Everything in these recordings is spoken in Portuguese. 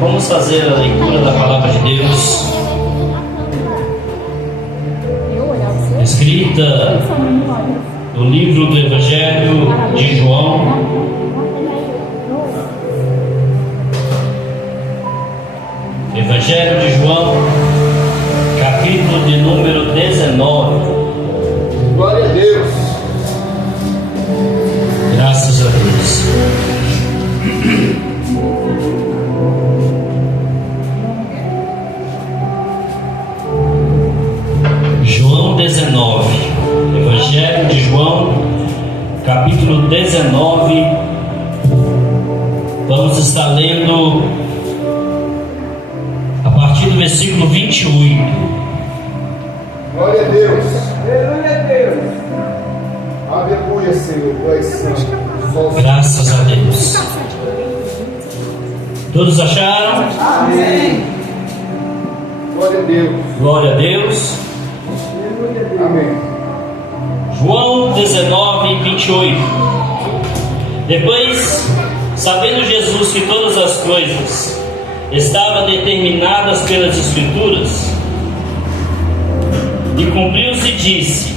Vamos fazer a leitura da palavra de Deus, escrita no livro do Evangelho de João, Evangelho de João, capítulo de número 19. Glória a Deus. Graças a Deus. João 19, Evangelho de João, capítulo 19. Vamos estar lendo a partir do versículo 28. Glória a Deus. Aleluia a Deus. Aleluia, Senhor. Tu és santo. Graças a Deus. Todos acharam? Amém. Glória a Deus. Glória a Deus. Amém. João 19, 28. Depois, sabendo Jesus que todas as coisas estavam determinadas pelas Escrituras, e cumpriu-se, disse: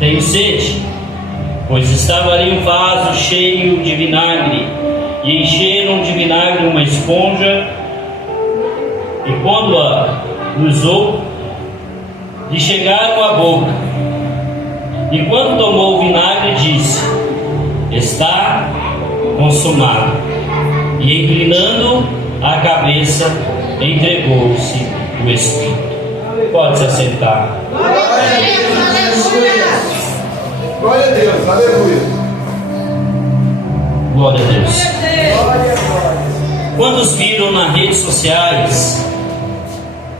tenho sede. Pois estava ali um vaso cheio de vinagre, e encheram de vinagre uma esponja, e quando a usou, lhe chegaram à boca. E quando tomou o vinagre, disse: está consumado. E inclinando a cabeça, entregou-se o Espírito. Pode se assentar. Glória a Deus. Aleluia. Glória a Deus. Aleluia. Glória a Deus. Glória, glória. Quantos viram nas redes sociais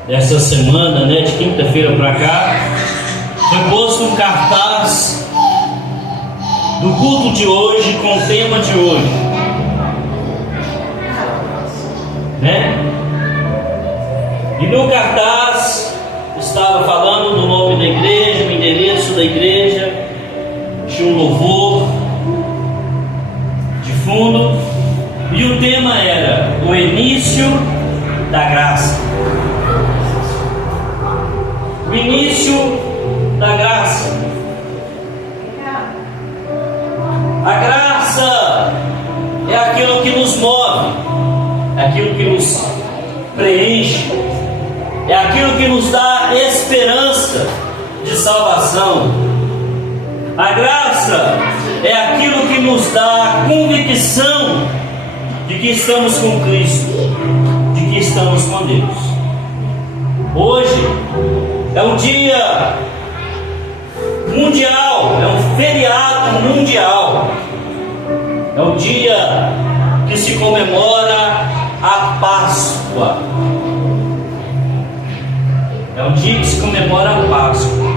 dessa semana, de quinta-feira para cá, foi posto um cartaz do culto de hoje com o tema de hoje, E no cartaz estava falando do nome da igreja, o endereço da igreja, tinha um louvor de fundo, e o tema era o início da graça. O início da graça. A graça é aquilo que nos move, é aquilo que nos preenche, é aquilo que nos dá esperança de salvação. A graça é aquilo que nos dá a convicção de que estamos com Cristo, de que estamos com Deus. Hoje é um dia mundial, é um feriado mundial, é o dia que se comemora a Páscoa. É um dia que se comemora a Páscoa.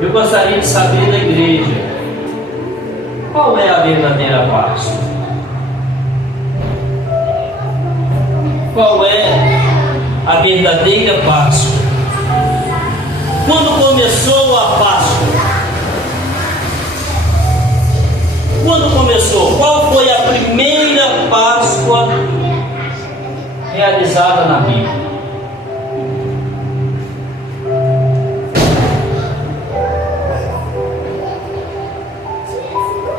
Eu gostaria de saber da igreja, qual é a verdadeira Páscoa? Qual é a verdadeira Páscoa? Quando começou a Páscoa? Quando começou? Qual foi a primeira Páscoa realizada na Bíblia?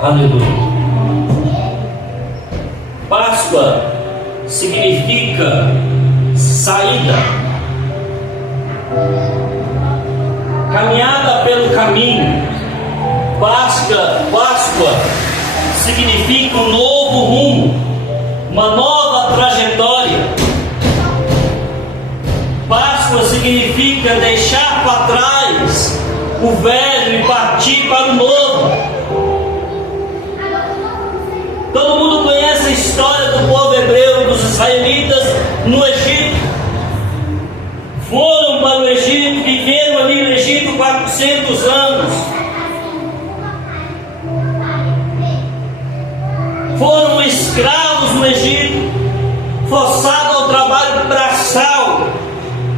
Aleluia. Páscoa significa saída, caminhada pelo caminho. Páscoa significa um novo rumo, uma nova trajetória. Páscoa significa deixar para trás o velho e partir para o novo. Todo mundo conhece a história do povo hebreu, dos israelitas no Egito. Foram para o Egito, viveram ali no Egito 400 anos. Foram escravos no Egito, forçados ao trabalho braçal,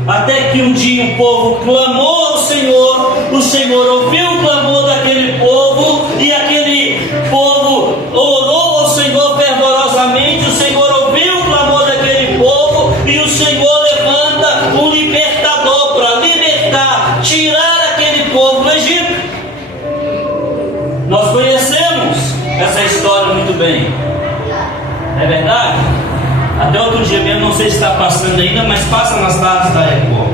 até que um dia o povo clamou ao Senhor, o Senhor ouviu o clamor daquele povo, e aquele povo orou ao Senhor fervorosamente, o Senhor ouviu É verdade? Até outro dia mesmo, não sei se está passando ainda, mas passa nas tardes da Record.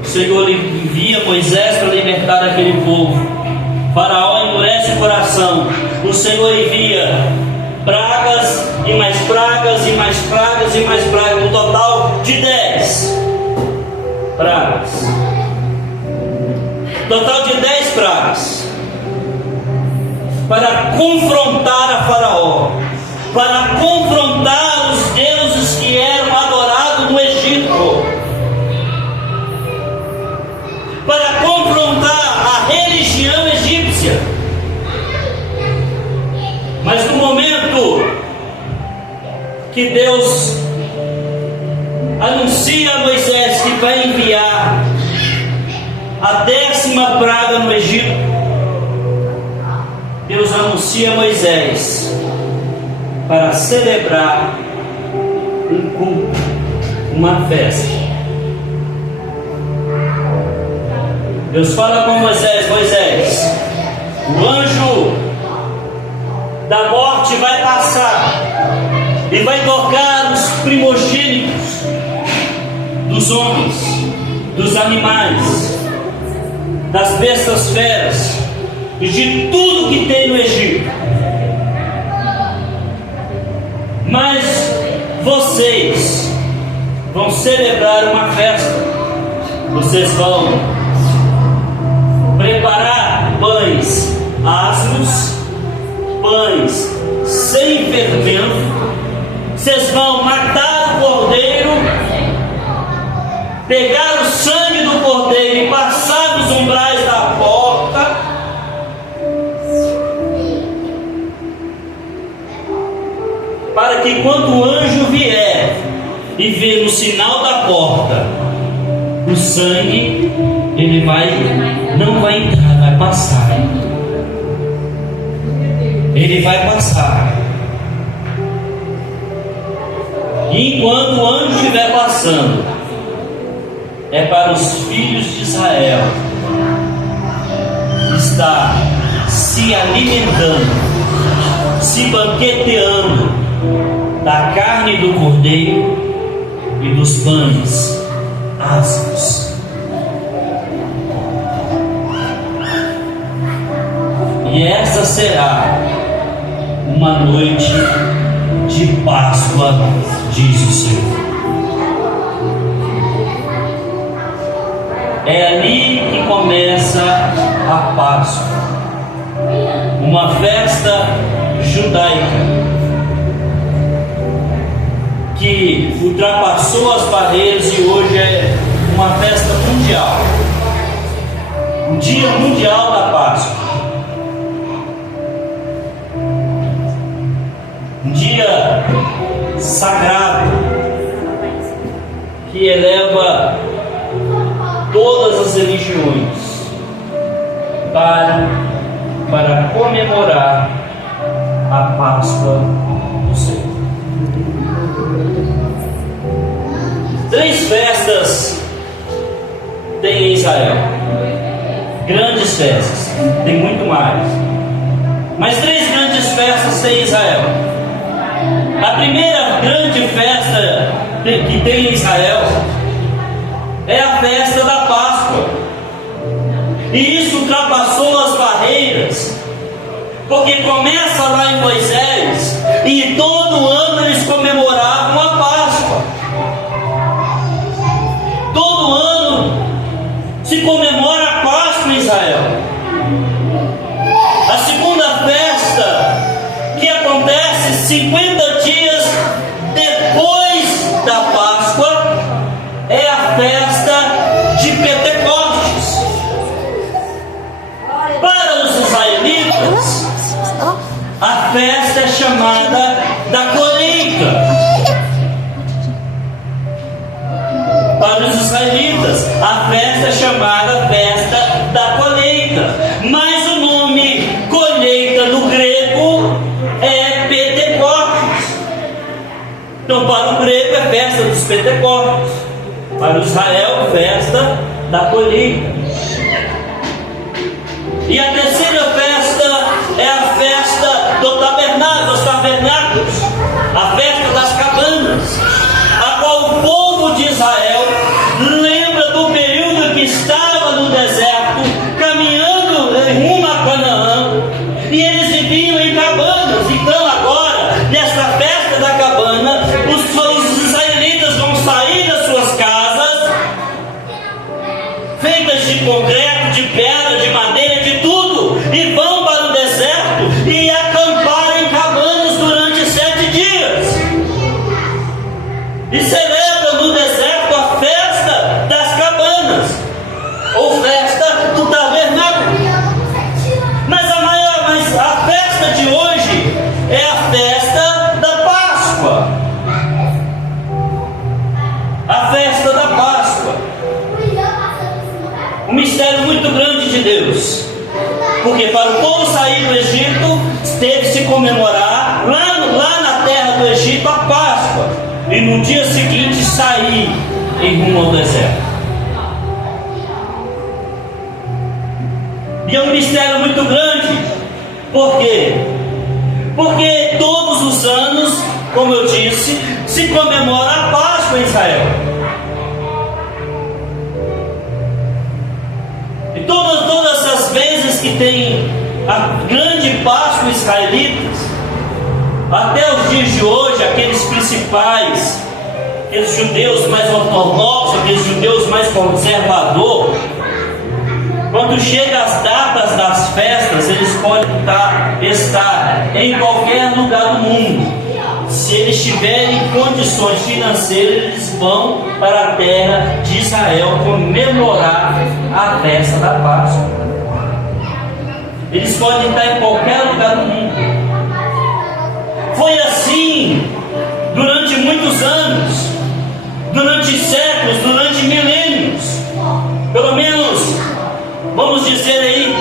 O Senhor envia Moisés para libertar aquele povo. Faraó endurece o coração. O Senhor envia pragas e mais pragas e mais pragas e mais pragas, um total de 10 pragas. Total de 10 pragas. Para confrontar a Faraó, para confrontar os deuses que eram adorados no Egito, para confrontar a religião egípcia. Mas no momento que Deus anuncia a Moisés que vai enviar a 10ª praga no Egito, Deus anuncia a Moisés para celebrar um culto, uma festa. Deus fala com Moisés: Moisés, o anjo da morte vai passar e vai tocar os primogênitos dos homens, dos animais, das bestas feras e de tudo que tem no Egito. Mas vocês vão celebrar uma festa. Vocês vão preparar pães asmos, pães sem fermento. Vocês vão matar o cordeiro, pegar o sangue do cordeiro e passar nos umbrais da porta, para que quando o anjo vier e ver no sinal da porta o sangue, ele não vai entrar, vai passar. Ele vai passar. E enquanto o anjo estiver passando, é para os filhos de Israel estar se alimentando, se banqueteando da carne do cordeiro e dos pães asmos. E essa será uma noite de Páscoa, diz o Senhor. É ali que começa a Páscoa, uma festa judaica que ultrapassou as barreiras e hoje é uma festa mundial, o Dia Mundial da Páscoa, um dia sagrado que eleva todas as religiões para comemorar a Páscoa do Senhor. 3 festas tem em Israel, grandes festas, tem muito mais, mas 3 grandes festas tem em Israel. A primeira grande festa que tem em Israel é a festa da Páscoa, e isso ultrapassou as barreiras, porque começa lá em Moisés, e todo ano eles comemoravam a Páscoa. Todo ano se comemora a Páscoa em Israel. A segunda festa, que acontece 50 dias depois da Páscoa, é a festa de Pentecostes. Para os israelitas, a festa é chamada da colheita. Para os israelitas, a festa é chamada festa da colheita, mas o nome colheita no grego é Pentecostes. Então, para o grego é festa dos Pentecostes, para o Israel, festa da colheita. E a terceira festa é a tabernáculos, a festa das cabanas, a qual o povo de Israel lembra do período que estava no deserto, caminhando rumo a Canaã, e eles viviam em cabanas. Então agora, nesta festa da cabana, os israelitas vão sair das suas casas, feitas de concreto, de pedra, de madeira, de tudo, e vão para o deserto e acampar em cabanas durante 7 dias. E celebram no deserto a festa das cabanas, ou festa do tabernáculo. Mas a festa de hoje é a festa da Páscoa. A festa da Páscoa. Um mistério muito grande de Deus. Porque para o povo sair do Egito, teve que se comemorar lá na terra do Egito a Páscoa. E no dia seguinte sair em rumo ao deserto. E é um mistério muito grande. Por quê? Porque todos os anos, como eu disse, se comemora a Páscoa em Israel. E todas as vezes que tem a grande Páscoa israelita, até os dias de hoje, aqueles principais, aqueles judeus mais ortodoxos, aqueles judeus mais conservadores, quando chega as datas das festas, eles podem estar em qualquer lugar do mundo. Se eles tiverem condições financeiras, eles vão para a terra de Israel comemorar a festa da Páscoa. Eles podem estar em qualquer lugar do mundo. Foi assim durante muitos anos, durante séculos, durante milênios. Pelo menos, vamos dizer aí,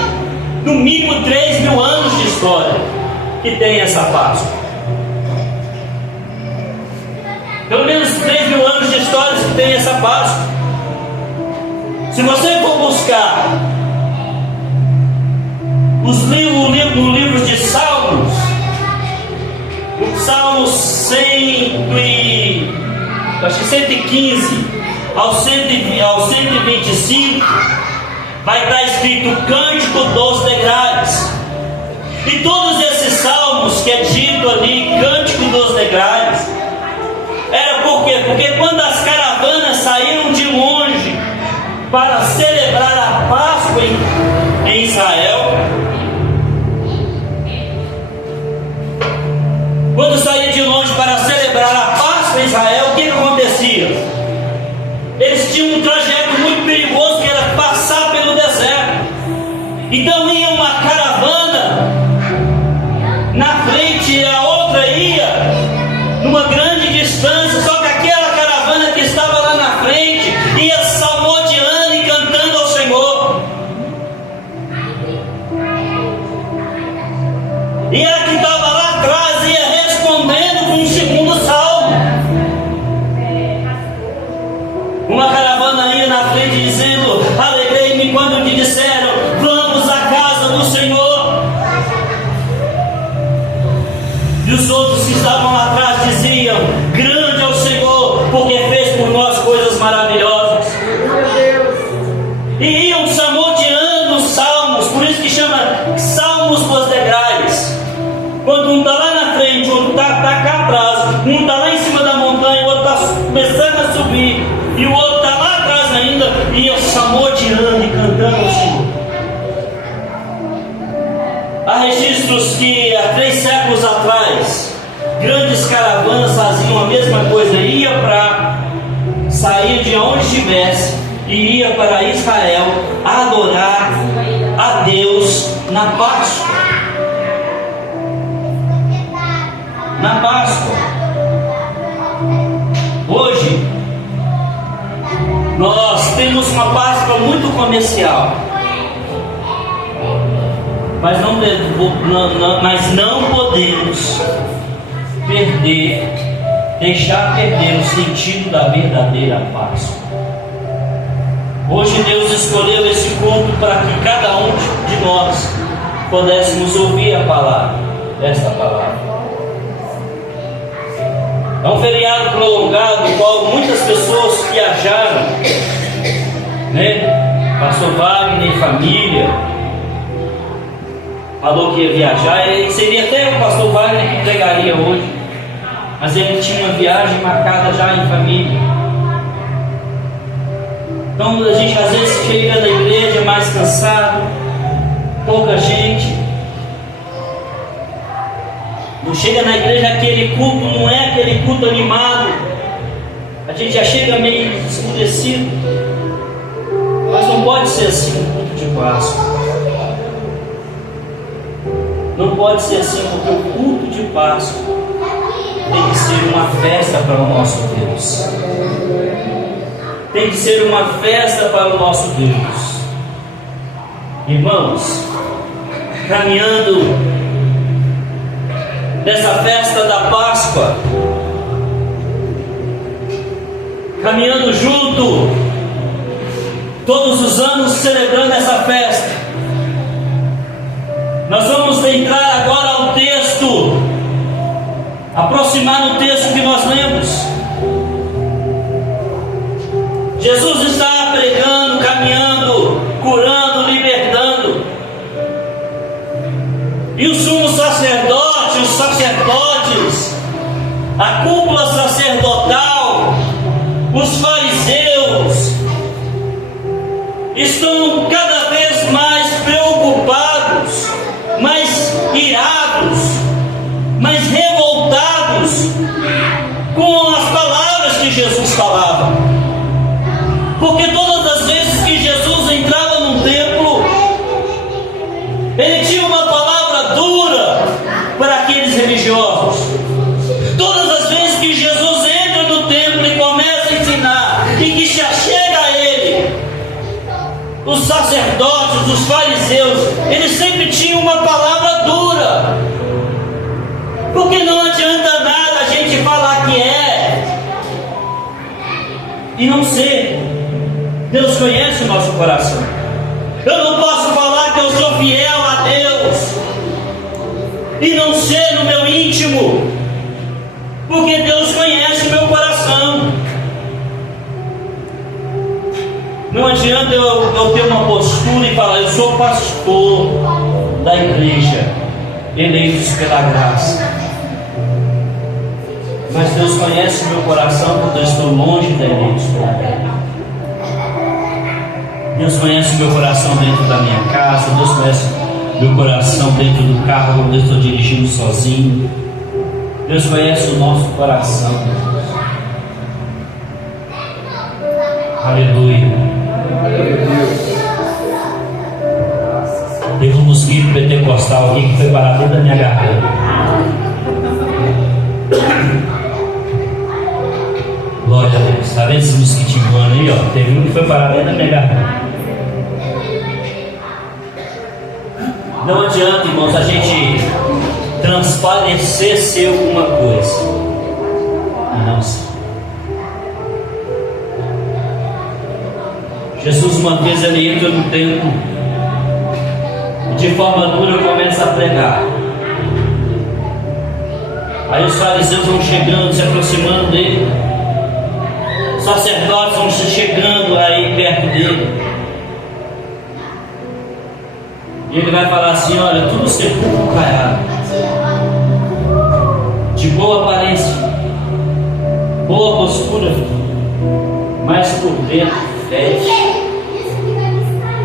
no mínimo 3.000 anos de história que tem essa Páscoa. Pelo menos 3.000 anos de história que tem essa Páscoa. Se você for buscar no livro de Salmos, o Salmo 115 ao 125, vai estar escrito Cântico dos Degraus. E todos esses salmos que é dito ali, Cântico dos Degraus, era por quê? Porque quando as caravanas saíram de longe para celebrar a Páscoa em Israel, quando saía de longe para celebrar a Páscoa em Israel, o que acontecia? Eles tinham um trajeto muito perigoso, que era passar pelo deserto. Então ia uma caravana na frente e a outra ia numa grande distância, só que aquela caravana que estava lá na frente ia salmodiando e cantando ao Senhor. E a que estava lá atrás ia respondendo com o segundo salmo. Uma caravana ia na frente dizendo: alegrei-me quando te disseram, vamos à casa do Senhor. E os outros que estavam lá atrás diziam: grande é o Senhor, porque fez por nós coisas maravilhosas. E iam salmodiando os salmos, por isso que chama Salmos dos Degraus. Quando um está lá na frente, o outro está cá atrás, um está lá em cima da montanha, o outro está começando a subir, e o outro está lá atrás ainda, e ia salmodiando e cantando ao Senhor. Há registros que há 3 séculos atrás, grandes caravanas faziam a mesma coisa, ia para sair de onde estivesse e ia para Israel adorar a Deus na Páscoa. Na Páscoa. Hoje nós temos uma Páscoa muito comercial, mas não podemos deixar perder o sentido da verdadeira Páscoa. Hoje Deus escolheu esse culto para que cada um de nós pudéssemos ouvir a palavra, esta palavra. É um feriado prolongado, no qual muitas pessoas viajaram, né? Pastor Wagner e família falou que ia viajar, e seria até o pastor Wagner que pregaria hoje, mas ele tinha uma viagem marcada já em família. Então a gente às vezes chega na igreja mais cansado, pouca gente. Não chega na igreja aquele culto, não é aquele culto animado. A gente já chega meio escurecido. Mas não pode ser assim o culto de Páscoa. Não pode ser assim, porque o culto de Páscoa tem que ser uma festa para o nosso Deus. Tem que ser uma festa para o nosso Deus. Irmãos, caminhando nessa festa da Páscoa, caminhando junto, todos os anos celebrando essa festa, nós vamos entrar agora ao texto, aproximar no texto que nós lemos. Jesus está pregando, caminhando, curando, libertando, e o sumo sacerdote, os sacerdotes, a cúpula sacerdotal, os fariseus, estão cada vez mais preocupados, mais irados, mais revoltados com as palavras que Jesus falava. Porque todas as vezes que Jesus entrava num templo, ele tinha uma palavra dura para aqueles religiosos. Todas as vezes que Jesus entra no templo e começa a ensinar, e que já chega a ele, os sacerdotes, os fariseus, eles sempre tinham uma palavra dura. Porque não adianta nada a gente falar que é e não ser. Deus conhece o nosso coração. Eu não posso falar que eu sou fiel a Deus e não ser no meu íntimo, porque Deus conhece o meu coração. Não adianta eu ter uma postura e falar: eu sou pastor da igreja, eleitos pela graça. Mas Deus conhece o meu coração quando eu estou longe da eleitos pela graça. Deus conhece o meu coração dentro da minha casa. Deus conhece o meu coração dentro do carro quando eu estou dirigindo sozinho. Deus conhece o nosso coração. Aleluia. Teve um mosquito pentecostal aqui que foi parar dentro da minha garganta. Glória a Deus. Está vendo esse mosquitinho voando aí? Ó? Teve um que foi parar dentro da minha garganta. Não adianta, irmãos, a gente transparecer ser alguma coisa e não ser. Jesus, uma vez, ele entra no templo e de forma dura começa a pregar. Aí os fariseus vão chegando, se aproximando dele. Os sacerdotes vão chegando aí perto dele. E ele vai falar assim: olha, tudo sepulcro caiado, de boa aparência, boa postura, mas por dentro fede,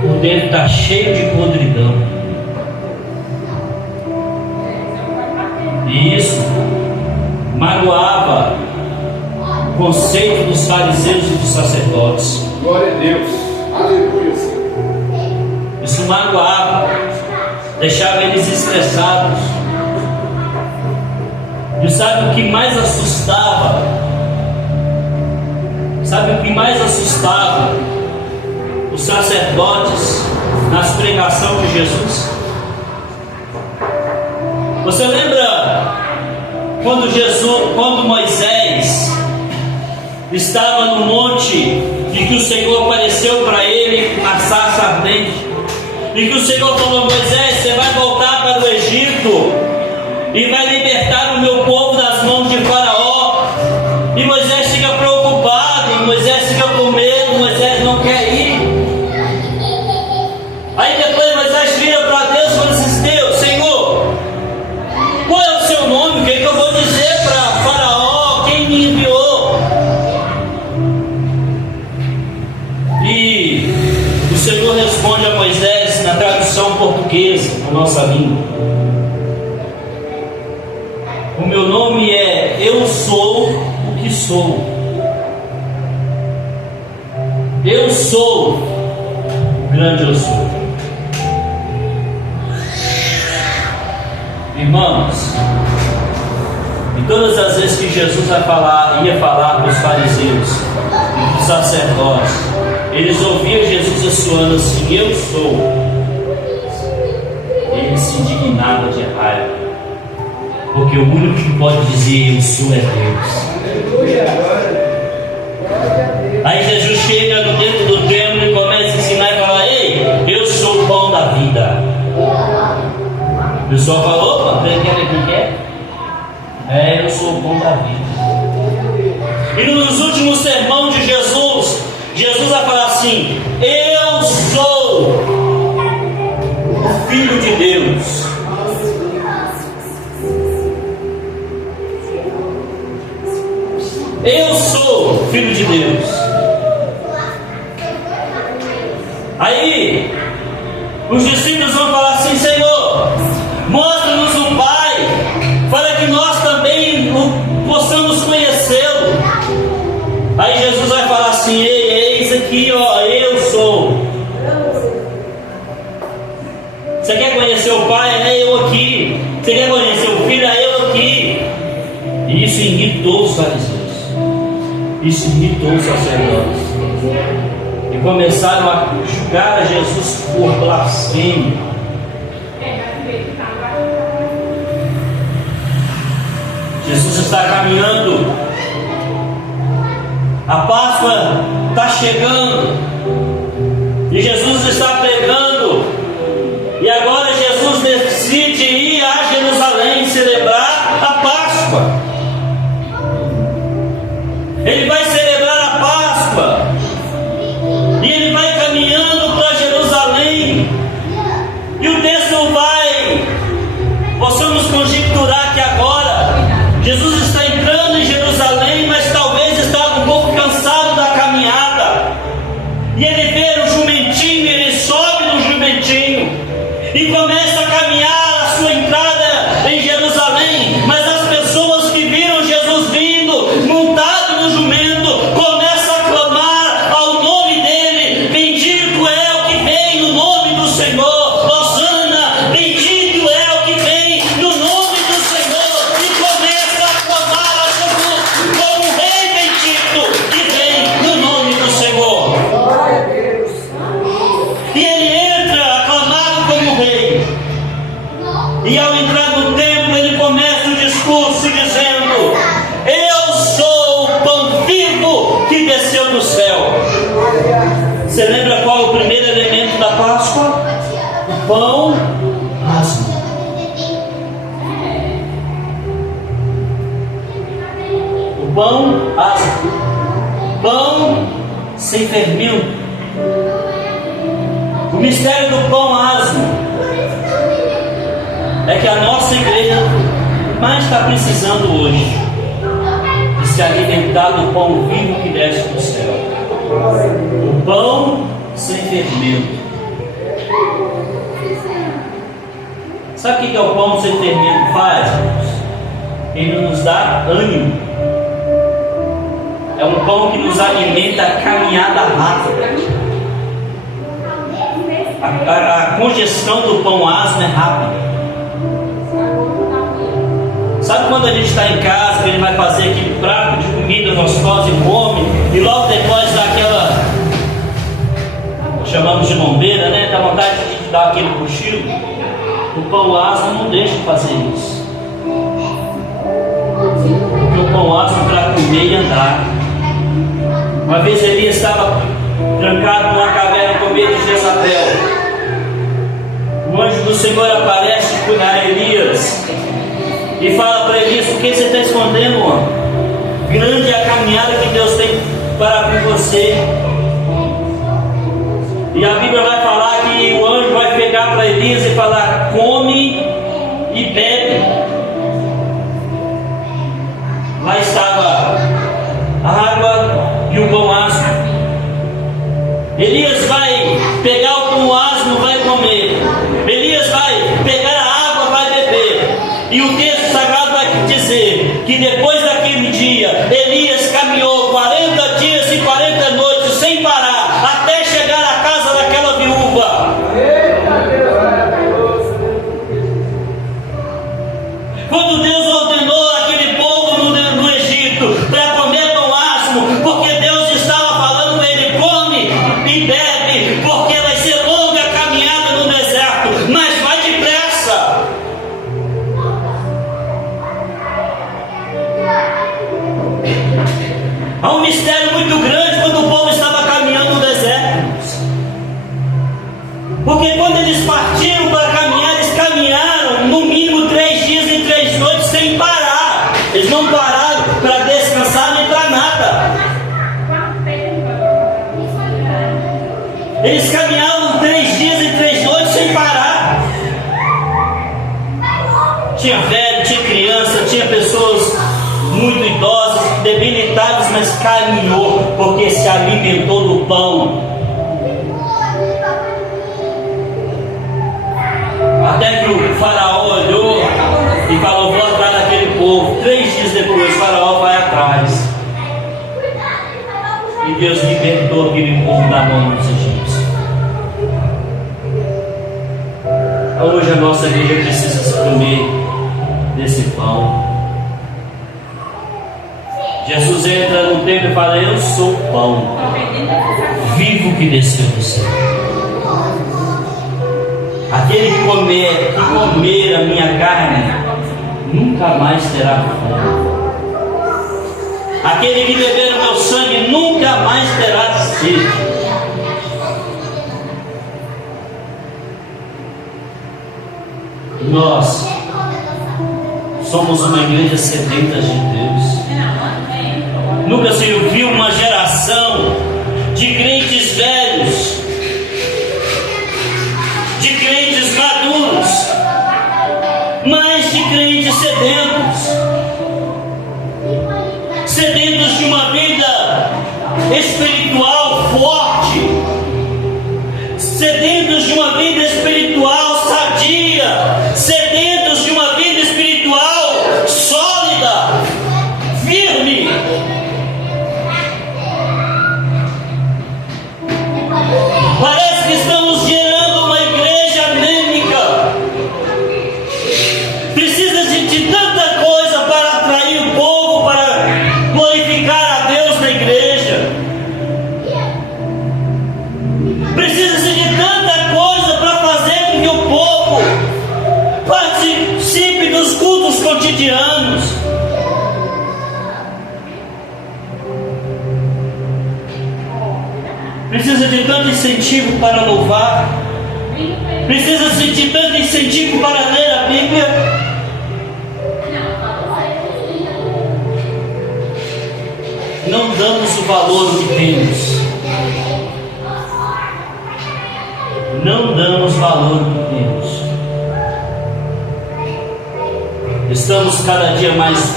por dentro está cheio de podridão. E isso magoava o conceito dos fariseus e dos sacerdotes. Glória a Deus. Aleluia. Isso magoava, deixava eles estressados. E sabe o que mais assustava? Sabe o que mais assustava os sacerdotes nas pregações de Jesus? Você lembra quando Moisés estava no monte e que o Senhor apareceu para ele na sarça ardente? E que o Senhor falou: Moisés, você vai voltar para o Egito e vai libertar o meu povo das mãos de Faraó. língua. O meu nome é Eu Sou o que Sou. Eu sou o grande Eu Sou. Irmãos, e todas as vezes que Jesus ia falar para os fariseus e para os sacerdotes, eles ouviam Jesus assoando assim: Eu sou. Eles se indignavam de raiva, porque o único que pode dizer Eu sou é Deus. Aí Jesus chega no dentro do templo e começa a ensinar e fala: Ei, eu sou o pão da vida. O pessoal falou: opa, quem quer? Eu sou o pão da vida. E nos últimos sermões de Jesus, Jesus vai falar assim: Eu sou o Filho de Deus. Eu sou o Filho de Deus. Aí os discípulos vão falar assim: Senhor, mostra-nos o Pai, para que nós também possamos conhecê-lo. Aí Jesus vai falar assim: eis aqui, ó, eu sou. Você quer conhecer o Pai? É eu aqui. Você quer conhecer o Filho? É eu aqui. E isso irritou os fariseus, isso irritou os sacerdotes, e começaram a julgar a Jesus por blasfêmia. Jesus está caminhando, a Páscoa está chegando, e Jesus está pregando, e agora Jesus decide ir a Jerusalém celebrar a Páscoa. Ele vai celebrar a Páscoa, e ele vai caminhando para Jerusalém, e o texto possamos conjecturar que agora Jesus está entrando em Jerusalém, mas talvez estava um pouco cansado da caminhada, e ele vê o jumentinho, ele sobe no jumentinho e começa a caminhar a sua entrada em Jerusalém. Mas as pessoas que viram Jesus vindo montado no jumento começam a clamar ao nome dele: bendito é o que vem no nome do Senhor, Hosana, bendito é o que vem no nome do Senhor, e começa a clamar a Jesus como o rei bendito que vem no nome do Senhor. E ele entra aclamado como rei, e ao entrar no templo ele começa o discurso dizendo: eu sou o pão vivo que desceu do céu. Você lembra qual é o primeiro elemento da Páscoa? O pão asmo. O pão asmo, pão sem fermento. O mistério do pão asmo é que a nossa igreja mais está precisando hoje de se alimentar do pão vivo que desce do céu. O pão sem fermento. Sabe o que o pão sem fermento faz? Ele nos dá ânimo. É um pão que nos alimenta a caminhada rápida. A congestão do pão asmo é rápida. Sabe quando a gente está em casa, que ele vai fazer aquele prato de comida gostosa e come, e logo depois dá aquela, chamamos de bombeira, né? Dá vontade de dar aquele cochilo. O pão asmo não deixa de fazer isso. Porque o pão asmo para comer e andar. Uma vez Elias estava trancado numa caverna com medo de Jezabel. O anjo do Senhor aparece a Elias e fala para Elias: por que você está escondendo, homem? Grande é a caminhada que Deus tem para com você. E a Bíblia vai falar que o anjo vai pegar para Elias e falar: come e bebe. Lá estava a água e o pão asmo. Elias vai pegar o pão asmo, vai comer. Elias vai pegar texto sagrado vai dizer que depois daquele dia, Elias caminhou 40 dias e 40 noites sem parar, até chegar à casa daquela viúva. Quando Deus ordenou aquele povo no Egito para comer pão asmo, porque Deus estava falando para ele: come e bebe, porque vai ser longa a caminhada no deserto, mas vai depressa. Há um mistério muito grande quando o povo estava caminhando no deserto, porque quando eles partiram para caminhar, eles caminharam no mínimo 3 dias e 3 noites sem parar. Eles não pararam para descansar nem para nada. Eles caminhavam 3 dias e 3 noites sem parar. Tinha velho, tinha criança, tinha pessoas muito idosas, debilitadas, mas caminhou porque se alimentou do pão. Até que o faraó olhou e falou: vou atrás daquele povo. 3 dias depois, o faraó vai atrás. E Deus libertou aquele povo da mão dos egípcios. Hoje a nossa igreja precisa se comer desse pão. Jesus entra no templo e fala: eu sou o pão vivo que desceu do céu. Aquele que comer a minha carne nunca mais terá fome. Aquele que beber o meu sangue nunca mais terá sede. Nós somos uma igreja sedenta de Deus. Nunca se viu uma geração de crentes velhos, de crentes maduros, mas de crentes sedentos de uma vida espiritual forte, sedentos de uma vida espiritual sadia, sedentos de uma vida espiritual sólida, firme. Parece que estamos gerando uma igreja anêmica. Precisa de tanta coisa para atrair o povo, para glorificar a Deus na igreja. Precisa de tanta coisa para fazer com que o povo participe dos cultos cotidianos. Precisa de tanto incentivo para louvar. Precisa de tanto incentivo para ler a Bíblia. Não damos o valor que temos. Não damos valor que temos. Estamos cada dia mais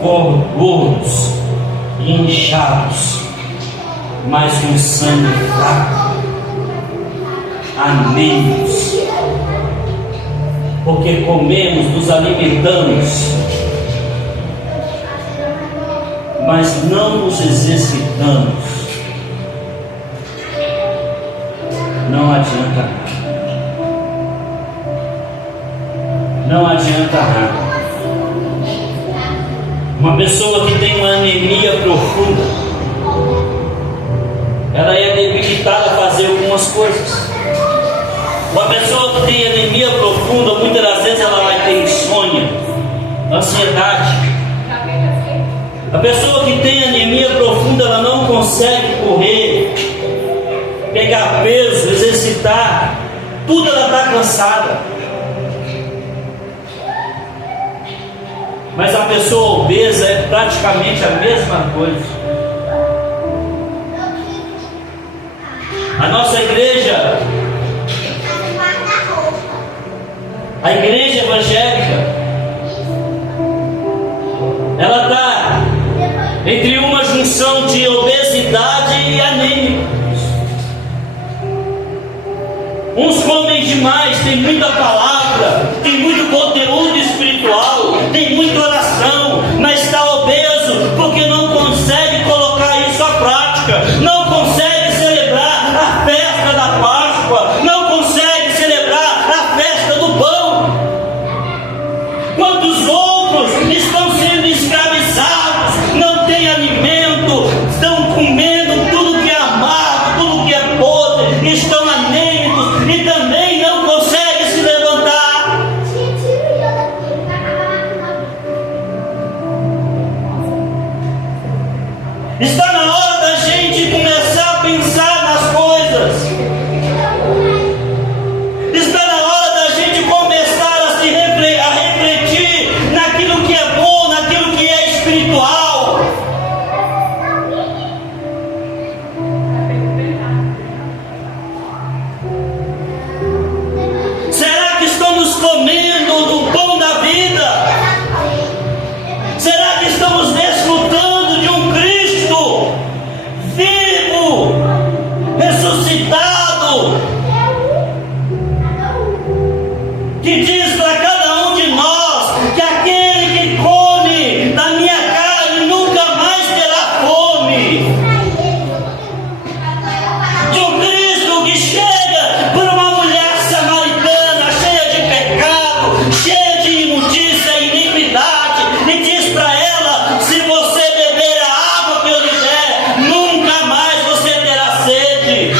gordos e inchados, mas com sangue fraco, anêmicos, porque comemos, nos alimentamos, mas não nos exercitamos. Não adianta nada. Não adianta nada. Uma pessoa que tem uma anemia profunda, ela é debilitada a fazer algumas coisas. Uma pessoa que tem anemia profunda, muitas das vezes ela vai ter insônia, ansiedade. A pessoa que tem anemia profunda, ela não consegue correr, pegar peso, exercitar, tudo ela está cansada. Mas a pessoa obesa é praticamente a mesma coisa. A nossa igreja, a igreja evangélica, ela está entre uma junção de obesidade e anemia. Uns comem demais, tem muita palavra, palavra, tem muito conteúdo espiritual, tem muita oração, mas está obeso porque não consegue colocar isso à prática, não consegue celebrar a festa da Páscoa, não consegue celebrar a festa do pão. Quantos outros estão sendo escravizados, não têm alimento, estão comendo tudo que é amargo, tudo que é podre, estão anêmicos e também não conseguem se levantar. Está na hora da gente começar a pensar nas coisas. Está na hora da gente começar a refletir naquilo que é bom, naquilo que é espiritual. Será que estamos comendo do pão da vida? Será que estamos desfrutando de um Cristo vivo, ressuscitado, que diz para cada um de nós que aquele que come da minha carne nunca mais terá fome? De um Cristo que chega por uma mulher samaritana cheia de pecado, cheia de imundícia e iniquidade, e diz para ela: se você beber a água que eu lhe der, nunca mais você terá sede.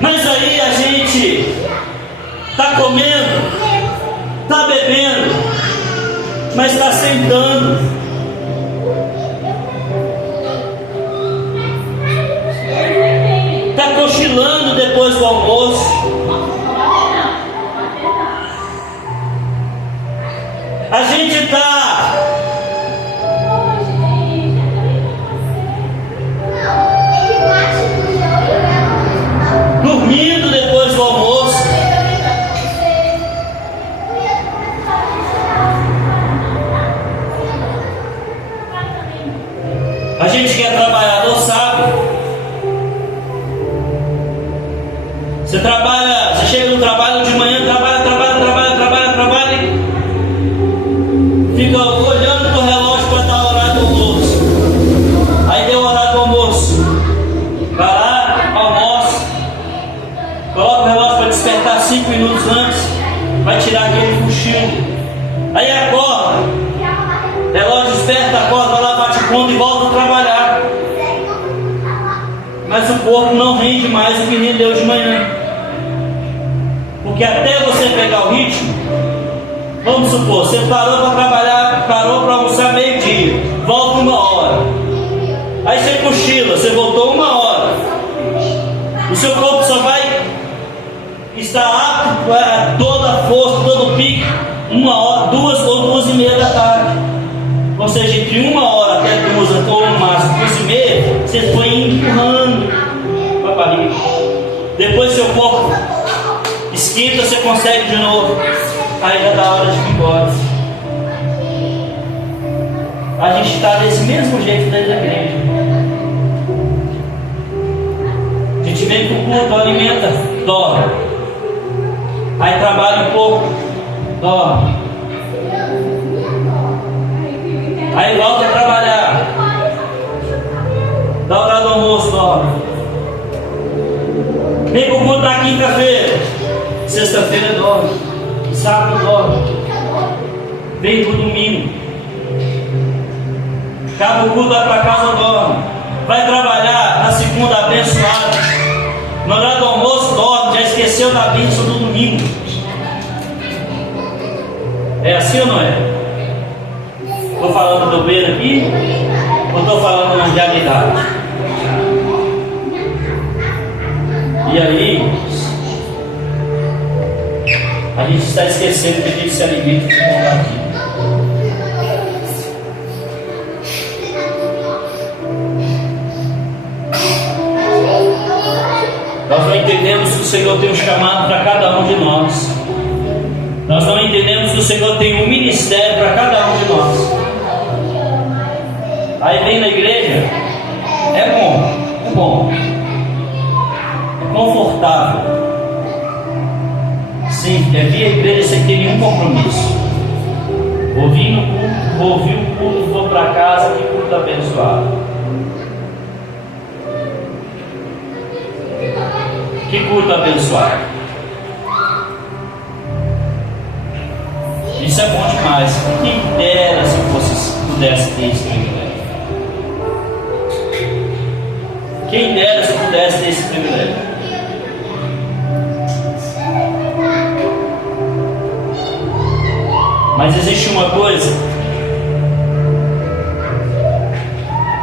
Mas aí a gente está comendo, está bebendo, mas está sentando. Está cochilando depois do almoço. A gente está dormindo depois do almoço. A gente que é trabalhador sabe. Você trabalha, você chega no trabalho de manhã, trabalha, fica olhando pro relógio para dar o horário do almoço. Aí deu o horário do almoço. Vai lá, almoça, coloca o relógio para despertar 5 minutos antes, vai tirar aquele cochilo. Aí acorda, relógio desperta, acorda, vai lá, bate ponto e volta a trabalhar. Mas o corpo não rende mais o que rendeu de manhã. Porque até você pegar o ritmo, vamos supor, você parou para trabalhar, parou para almoçar meio-dia, volta 1 hora. Aí você cochila, você voltou 1 hora. O seu corpo só vai estar apto para toda a força, todo o pique, 1 hora, 2 ou 2:30 da tarde. Ou seja, entre 1 hora até 2 ou no máximo 2:30, você foi empurrando para a barriga. Depois seu corpo esquenta, você consegue de novo. Aí já dá hora de ir embora. A gente está desse mesmo jeito dentro da igreja. A gente vem para o culto, alimenta, dorme. Aí trabalha um pouco, dorme. Aí volta a trabalhar. Dá hora do almoço, dorme. Vem para o culto na quinta-feira. Sexta-feira dorme. Sábado dorme. Vem pro domingo. Acaba o culto, vai para casa, dorme. Vai trabalhar na segunda abençoada. No horário do almoço dorme. Já esqueceu da bênção do domingo. É assim ou não é? Estou falando do beira aqui? Ou estou falando na realidade? E aí, a gente está esquecendo que a gente se alimenta de vontade. Nós não entendemos que o Senhor tem um chamado para cada um de nós. Nós não entendemos que o Senhor tem um ministério para cada um de nós. Aí vem na igreja, é bom. confortável. Sim, vir à igreja sem ter nenhum compromisso. Vou vir no culto, vou ouvir o culto, vou para casa, que culto abençoado. Que culto abençoado. Isso é bom demais. Quem dera se pudesse ter esse privilégio. Quem dera se pudesse ter esse privilégio. Mas existe uma coisa,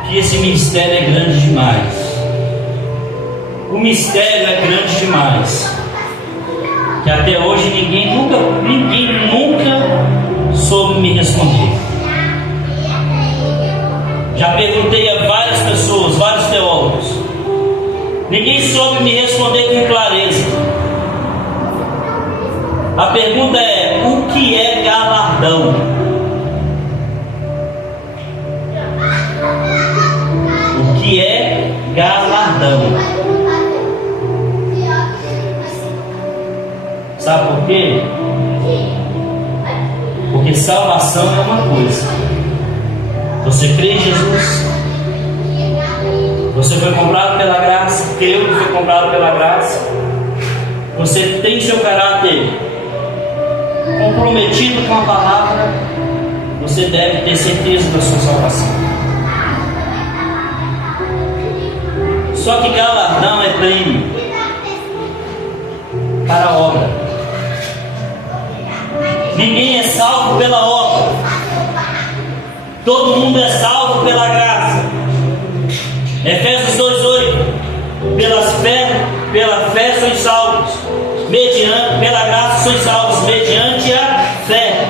que esse mistério é grande demais. O mistério é grande demais, que até hoje ninguém nunca soube me responder. Já perguntei a várias pessoas, vários teólogos, ninguém soube me responder com clareza. A pergunta é: o que é galardão? O que é galardão? Sabe por quê? Porque salvação é uma coisa. Você crê em Jesus, você foi comprado pela graça, creu que foi comprado pela graça, você tem seu caráter comprometido com a palavra, você deve ter certeza da sua salvação. Só que galardão é prêmio para a obra. Ninguém é salvo pela obra. Todo mundo é salvo pela graça. Efésios 2:8. Pela fé sois salvos. Pela graça sois salvos, mediante a fé.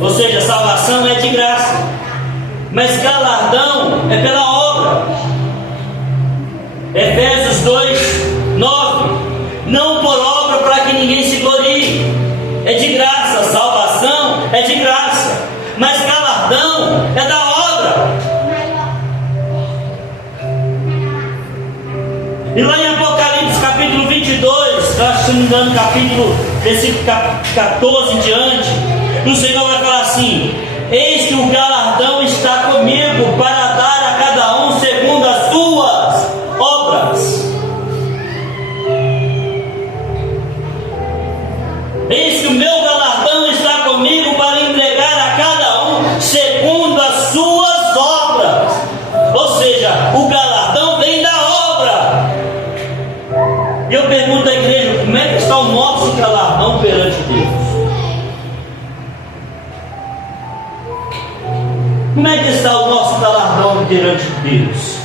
Ou seja, a salvação é de graça. Mas galardão é pela obra. Efésios 2:9. Não por obra para que ninguém se glorie. É de graça, salvação é de graça, mas galardão é da obra. E lá em Apocalipse capítulo 22, se não me engano, versículo 14 em diante, o Senhor vai falar assim: eis que o galardão está comigo para dar a cada um segundo as suas obras. Eis que o meu galardão está comigo para entregar a cada um segundo as suas obras. Ou seja, o galardão vem da obra. E eu pergunto à igreja: como é que está o nosso galardão perante Deus? Como é que está o nosso galardão perante Deus?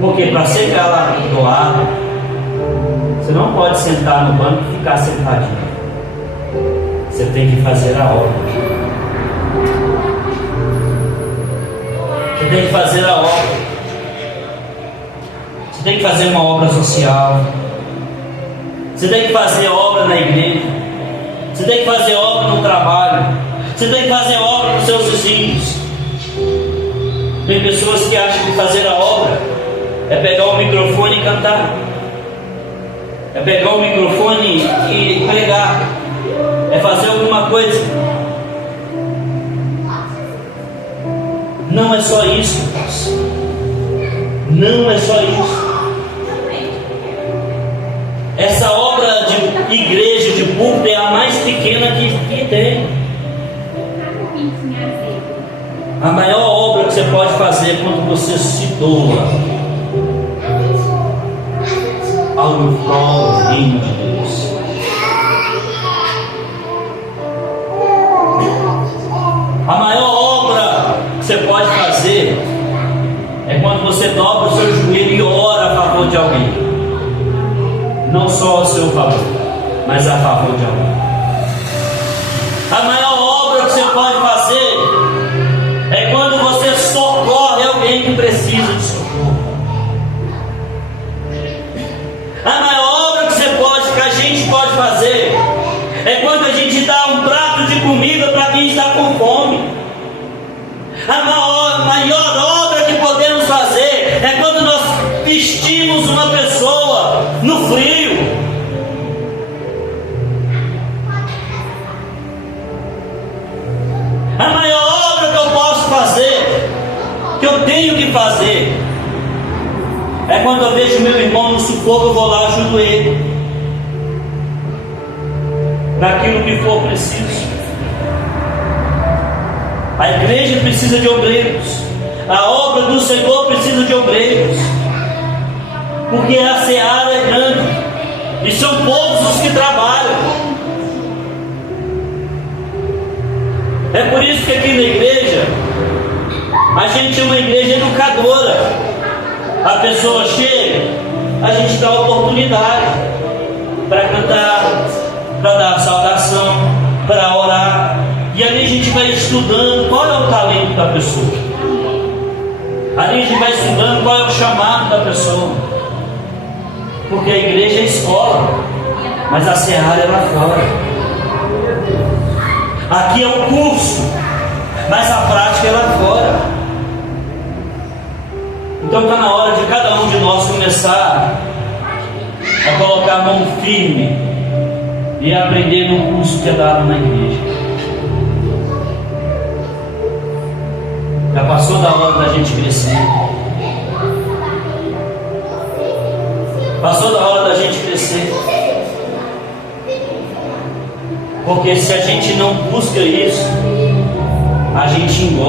Porque para ser galardoado, você não pode sentar no banco e ficar sentadinho. Você tem que fazer a obra. Você tem que fazer a obra. Você tem que fazer uma obra social. Você tem que fazer obra na igreja. Você tem que fazer obra no trabalho. Você tem que fazer obra para os seus vizinhos. Tem pessoas que acham que fazer a obra é pegar o microfone e cantar. É pegar o microfone e pregar. É fazer alguma coisa. Não é só isso, irmãos. Não é só isso. Essa obra de igreja, de púlpito, é a mais pequena que tem. A maior obra que você pode fazer é quando você se doa ao reino de Deus. A maior obra que você pode fazer é quando você dobra o seu joelho e ora a favor de alguém. Não só ao seu favor, mas a favor de alguém. A maior obra que você pode fazer é quando você socorre alguém que precisa de socorro. A maior obra que a gente pode fazer é quando a gente dá um prato de comida para quem está com fome. A maior obra que podemos fazer é quando nós vestimos uma pessoa tenho que fazer. É quando eu vejo meu irmão no sufoco, eu vou lá, ajudo ele. Naquilo que for preciso. A igreja precisa de obreiros. A obra do Senhor precisa de obreiros. Porque a seara é grande. E são poucos os que trabalham. É por isso que aqui na igreja, a gente é uma igreja educadora. A pessoa chega, a gente dá oportunidade para cantar, para dar saudação, para orar. E ali a gente vai estudando qual é o talento da pessoa. Ali a gente vai estudando qual é o chamado da pessoa. Porque a igreja é a escola, mas a seara é lá fora. Aqui é o curso, mas a prática é lá fora. Então está na hora de cada um de nós começar a colocar a mão firme e aprender no curso que é dado na igreja. Já passou da hora da gente crescer. Passou da hora da gente crescer. Porque se a gente não busca isso, a gente engorda.